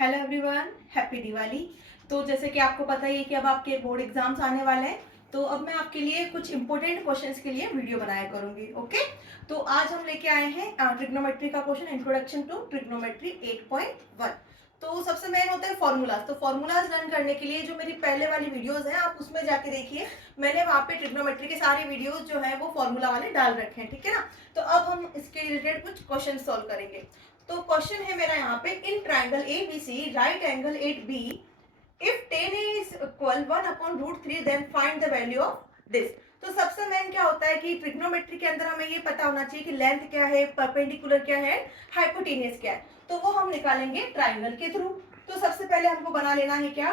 Hello everyone, happy Diwali. तो जैसे कि आपको पता ही है कि अब आपके बोर्ड एग्जाम्स आने वाले हैं, तो अब मैं आपके लिए कुछ इंपॉर्टेंट क्वेश्चंस के लिए वीडियो बनाया करूंगी। ओके, तो आज हम लेके आए हैं ट्रिग्नोमेट्री का क्वेश्चन, इंट्रोडक्शन टू ट्रिग्नोमेट्री 8.1। तो सबसे मेन होता है फॉर्मूलाज। तो फॉर्मूलाज लर्न करने के लिए जो मेरी पहले वाली वीडियोस हैं आप उसमें जाके देखिए, मैंने वहाँ पे ट्रिग्नोमेट्री के सारे वीडियोस जो है वो फॉर्मूला वाले डाल रखे हैं, ठीक है ना। तो अब हम इसके रिलेटेड कुछ क्वेश्चन सॉल्व करेंगे। तो क्वेश्चन है मेरा यहाँ पे, in triangle A B C right angle 8B, if 10A is equal 1/√3 then find the value of this. तो सबसे मेन क्या होता है कि ट्रिग्नोमेट्री के अंदर हमें ये पता होना चाहिए कि लेंथ क्या है, परपेंडिकुलर क्या है, हाइपोटेनियस क्या है। तो वो हम निकालेंगे ट्राइंगल के थ्रू। तो सबसे पहले हमको बना लेना है क्या,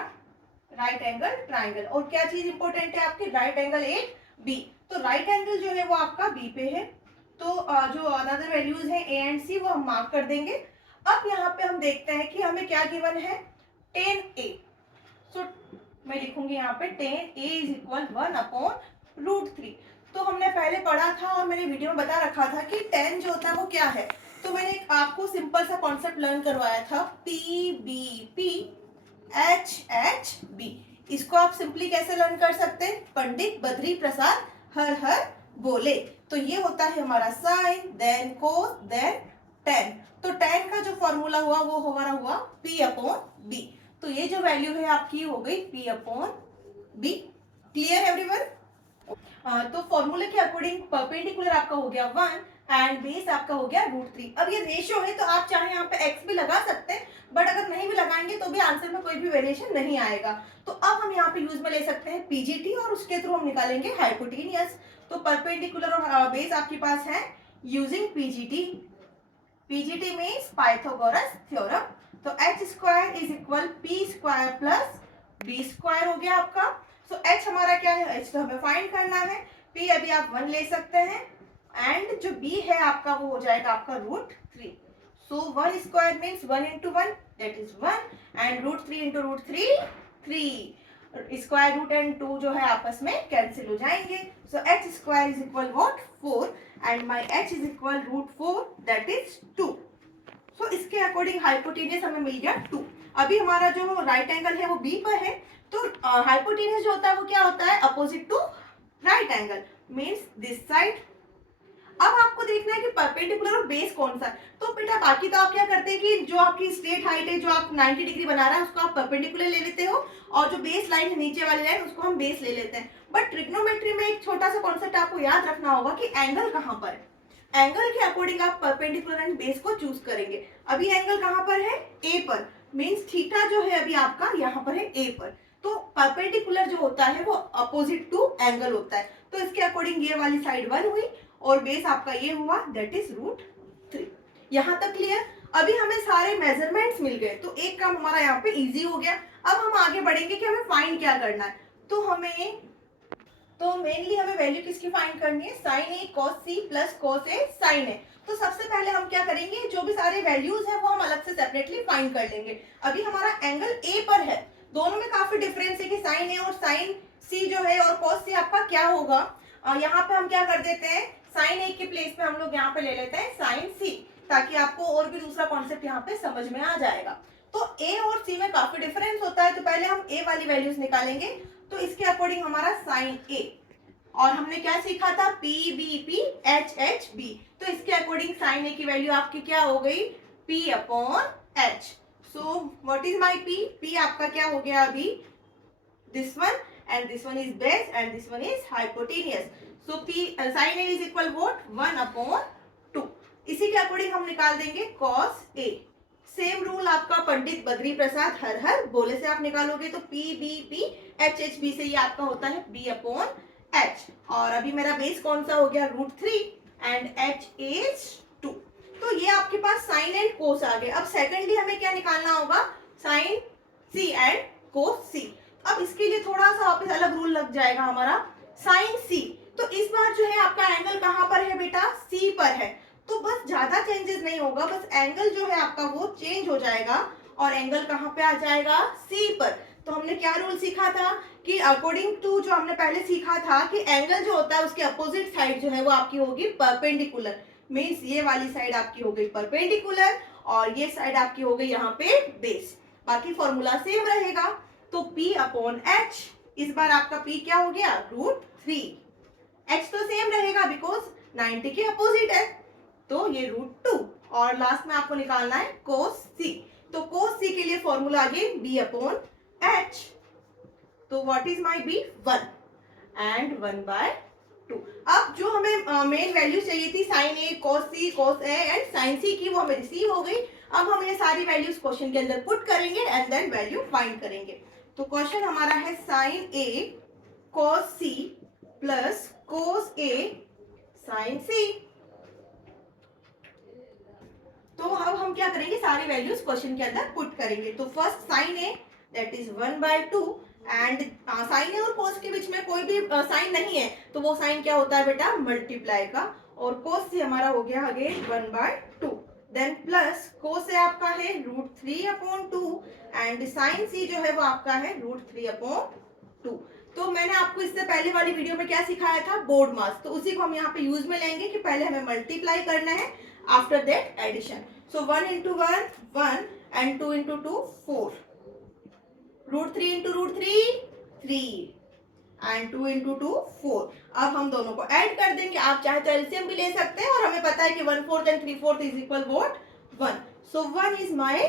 राइट एंगल ट्राइंगल। और क्या चीज इंपॉर्टेंट है आपकी, राइट एंगल 8B। तो राइट एंगल जो है वो आपका बी पे है, तो जो अनदर वैल्यूज है ए एंड सी वो हम मार्क कर देंगे। अब यहाँ पे हम देखते हैं कि हमें क्या गिवन है, 10A। सो मैं लिखूंगी यहाँ पे 10A इज इक्वल 1/√3। तो हमने पहले पढ़ा था और मैंने वीडियो में बता रखा था कि 10 जो होता है वो क्या है। तो मैंने आपको सिंपल सा कॉन्सेप्ट लर्न करवाया था, PBP HHB। इसको आप सिंपली कैसे लर्न कर सकते हैं, पंडित बद्री प्रसाद हर हर बोले। तो ये होता है हमारा साइन, देन कोस, देन टेन। तो टेन का जो फॉर्मूला हुआ वो हमारा हुआ P/B। तो ये जो वैल्यू है आपकी हो गई P/B। Clear everyone. तो फॉर्मूले के अकॉर्डिंग परपेंडिकुलर आपका हो गया 1 एंड बेस आपका हो गया √3। अब ये रेशियो है तो आप चाहे यहाँ पे x भी लगा सकते हैं, बट अगर नहीं भी लगाएंगे तो भी आंसर में कोई भी वेरिएशन नहीं आएगा। तो अब हम यहाँ पे यूज में ले सकते हैं पीजीटी और उसके थ्रू हम निकालेंगे हाइपोटेनियस। तो परपेंडिकुलर और बेस आपके पास है using PGT. PGT means Pythagoras theorem. तो h² is equal p² plus b² हो गया आपका। सो h हमारा क्या है, h तो हमें फाइंड करना है। p अभी आप 1 ले सकते हैं एंड जो b है आपका वो हो जाएगा आपका √3। So 1² means 1 into 1 that is 1 and √3 into √3 3। Square root and 2 जो है आपस में कैंसिल हो जाएंगे। So h² is equal what 4 and my h is equal √4 that is 2। So इसके अकॉर्डिंग हाइपोटेनियस हमें मिल गया 2। अभी हमारा जो राइट एंगल है वो बी पर है, तो हाइपोटेनियस जो होता है वो क्या होता है, opposite to right angle means this side. अब आपको देखना है कि परपेंडिकुलर और बेस कौन सा है। तो बेटा बाकी तो आप क्या करते हैं कि जो आपकी स्ट्रेट हाइट है, जो आप 90 डिग्री बना रहा है उसको आप परपेंडिकुलर ले लेते हो, और जो बेस लाइन है नीचे वाली लाइन उसको हम बेस ले लेते हैं। बट ट्रिग्नोमेट्री में एक छोटा सा कॉन्सेप्ट आपको याद रखना होगा कि एंगल कहाँ पर है। एंगल के अकॉर्डिंग आप परपेंडिकुलर एंड बेस को चूज करेंगे। अभी एंगल कहाँ पर है, ए पर, मींस थीटा जो है अभी आपका यहाँ पर है ए पर। तो परपेंडिकुलर जो होता है वो अपोजिट टू एंगल होता है। तो इसके अकॉर्डिंग ये वाली साइड 1 हुई और बेस आपका ये हुआ दैट इज √3। यहाँ तक क्लियर। अभी हमें सारे मेजरमेंट्स मिल गए तो एक काम हमारा यहाँ पे इजी हो गया। अब हम आगे बढ़ेंगे कि हमें फाइंड क्या करना है। तो मेनली हमें वैल्यू किसकी फाइंड करनी है, sign A cos C plus cos A sign ए। तो सबसे पहले हम क्या करेंगे, जो भी सारे वैल्यूज हैं वो हम अलग से सेपरेटली फाइंड कर लेंगे। अभी हमारा एंगल ए पर है, दोनों में काफी डिफरेंस है कि साइन ए और साइन सी जो है और कॉस सी आपका क्या होगा। यहाँ पे हम क्या कर देते हैं, साइन ए के प्लेस पे हम लोग यहाँ पे ले लेते हैं साइन सी, ताकि आपको और भी दूसरा कॉन्सेप्ट यहाँ पे समझ में आ जाएगा। तो ए और सी में काफी डिफरेंस होता है, तो पहले हम ए वाली वैल्यूज निकालेंगे। तो इसके अकॉर्डिंग हमारा साइन ए, और हमने क्या सीखा था, PBP HHB। तो इसके अकॉर्डिंग साइन ए की वैल्यू आपकी क्या हो गई, P/H। So what is my P? P आपका क्या हो गया अभी, this one, and this one is base and this one is hypotenuse. So P sine A is equal what 1/2। इसी के अकॉर्डिंग हम निकाल देंगे कॉस ए। सेम रूल आपका पंडित बद्री प्रसाद हर हर बोले से आप निकालोगे, तो PBP HHB से ये आपका होता है B/H। और अभी मेरा बेस कौन सा हो गया, √3 एंड H इज 2। तो ये आपके पास साइन एंड कोस आ गए। अब सेकेंडली हमें क्या निकालना होगा, साइन सी एंड कोस सी। अब इसके लिए थोड़ा सा वापस अलग रूल लग जाएगा हमारा, साइन सी। तो इस बार जो है आपका एंगल कहाँ पर है बेटा, सी पर है। तो बस ज्यादा चेंजेस नहीं होगा, बस एंगल जो है आपका वो चेंज हो जाएगा और एंगल कहाँ पे आ जाएगा, सी पर। तो हमने क्या रूल सीखा था कि अकॉर्डिंग टू जो हमने पहले सीखा था कि एंगल जो होता है उसके अपोजिट साइड जो है वो आपकी होगी परपेंडिकुलर। मींस ये वाली साइड आपकी हो गई परपेंडिकुलर और ये साइड आपकी हो गई यहाँ पे बेस। बाकी फॉर्मूला सेम रहेगा। तो P अपॉन H, इस बार आपका P क्या हो गया, √3। H तो सेम रहेगा बिकॉज 90 के अपोजिट है, तो ये √2। और लास्ट में आपको निकालना है cos C। तो cos C के लिए formula again B upon H। तो what is my B, 1 and 1/2। अब जो हमें मेन वैल्यू चाहिए थी sin A, cos C, cos A and sin C की, वो हमें रिसीव हो गई। अब हम ये सारी वैल्यूज क्वेश्चन के अंदर पुट करेंगे एंड देन वैल्यू फाइंड करेंगे। तो क्वेश्चन हमारा है sin A cos C plus cos A sin C। तो अब हम क्या करेंगे, सारी वैल्यूज क्वेश्चन के अंदर पुट करेंगे। तो first sin A that is 1/2 and sine A और कोस के बीच में कोई भी साइन नहीं है, तो वो साइन क्या होता है बेटा, मल्टीप्लाई का। और कोस से हमारा हो गया अगेन 1/2। देन प्लस कोस से आपका है √3/2 एंड साइन सी जो है वो आपका है √3/2। तो मैंने आपको इससे पहले वाली वीडियो में क्या सिखाया था, बोर्ड मास, तो उसी को हम यहाँ पे यूज में लेंगे कि पहले हमें मल्टीप्लाई करना है, after that addition. So 1 into 1 1 and 2 into 2 4, √3 into √3 3 and 2 into 2 4। अब हम दोनों को ऐड कर देंगे, आप चाहे तो एलसीएम भी ले सकते हैं, और हमें पता है कि 1/4 and 3/4 is equal what, 1। So 1 is my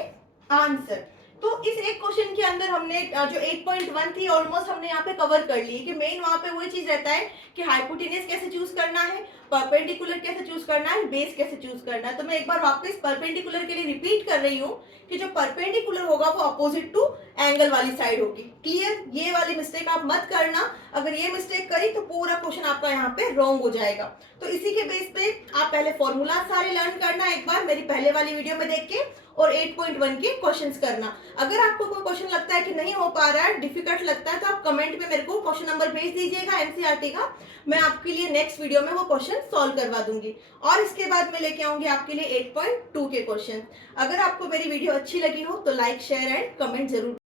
answer. तो इस एक क्वेश्चन के अंदर हमने जो 8.1 थी ऑलमोस्ट हमने यहाँ पे कवर कर ली, कि मेन वहां पे वही चीज रहता है कि हाइपोटेनस कैसे चूज करना है, परपेंडिकुलर कैसे चूज करना है, बेस कैसे चूज करना है। तो मैं एक बार वापस परपेंडिकुलर के लिए रिपीट कर रही हूँ कि जो परपेंडिकुलर होगा वो अपोजिट टू एंगल वाली साइड होगी। क्लियर, ये वाली मिस्टेक आप मत करना, अगर ये मिस्टेक करी तो पूरा क्वेश्चन आपका यहाँ पे रॉन्ग हो जाएगा। तो इसी के बेस पे आप पहले फॉर्मूला सारे लर्न करना एक बार मेरी पहले वाली वीडियो में देख के, और 8.1 के क्वेश्चंस करना। अगर आपको कोई क्वेश्चन लगता है कि नहीं हो पा रहा है, डिफिकल्ट लगता है, तो आप कमेंट में मेरे को क्वेश्चन नंबर भेज दीजिएगा एनसीईआरटी का, मैं आपके लिए नेक्स्ट वीडियो में वो क्वेश्चन सॉल्व करवा दूंगी। और इसके बाद मैं लेके आऊंगी आपके लिए 8.2 के क्वेश्चन। अगर आपको मेरी वीडियो अच्छी लगी हो तो लाइक, शेयर एंड कमेंट जरूर